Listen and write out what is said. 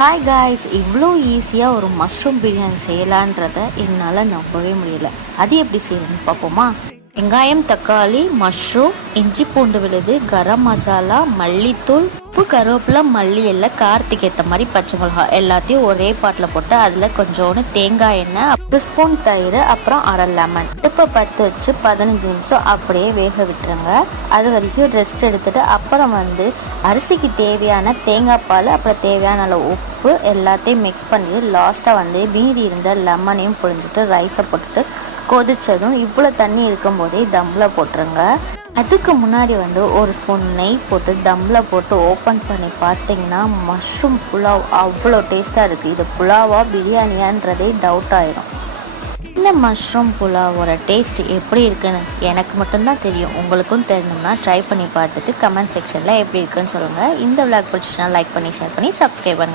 Hi guys, இவ்வளோ ஈஸியாக ஒரு மஷ்ரூம் பிரியாணி செய்யலான்றதை என்னால் நம்பவே முடியல. அது எப்படி செய்யணும்னு பார்ப்போமா? வெங்காயம், தக்காளி, மஷ்ரூம், இஞ்சி பூண்டு விழுது, கரம் மசாலா, மல்லித்தூள், உப்பு, கருவேப்பிலை, மல்லி எல்லாம், காரத்துக்கு ஏற்ற மாதிரி பச்சை மிளகாய் எல்லாத்தையும் ஒரே பாட்டில் போட்டு அதில் கொஞ்சோண்டு தேங்காய் எண்ணெய், ஒரு ஸ்பூன் தயிர், அப்புறம் அரை லெமன் அடுப்பை பற்ற வச்சு 15 நிமிஷம் அப்படியே வேக விட்டுருங்க. அது வரைக்கும் ரெஸ்ட் எடுத்துட்டு அப்புறம் அரிசிக்கு தேவையான தேங்காய் பால், அப்புறம் தேவையான அளவு உப்பு எல்லாத்தையும் மிக்ஸ் பண்ணிட்டு லாஸ்ட்டாக மீதி இருந்த லெமனையும் புழிஞ்சிட்டு ரைஸை போட்டுட்டு கொதிச்சதும் இவ்வளோ தண்ணி இருக்கும்போதே தம்மில் போட்டுருங்க. அதுக்கு முன்னாடி ஒரு ஸ்பூன் நெய் போட்டு தம்மில் போட்டு ஓப்பன் பண்ணி பார்த்தீங்கன்னா மஷ்ரூம் புலாவ் அவ்வளோ டேஸ்ட்டாக இருக்குது. இது புலாவா பிரியாணியான்றதே டவுட் ஆயிடும். இந்த மஷ்ரூம் புலாவோட டேஸ்ட் எப்படி இருக்குன்னு எனக்கு மட்டும்தான் தெரியும். உங்களுக்கும் தெரியணும்னா ட்ரை பண்ணி பார்த்துட்டு கமெண்ட் செக்ஷனில் எப்படி இருக்குன்னு சொல்லுங்கள். இந்த விளாக் பிடிச்சிச்சுன்னா லைக் பண்ணி ஷேர் பண்ணி சப்ஸ்கிரைப் பண்ணுங்கள்.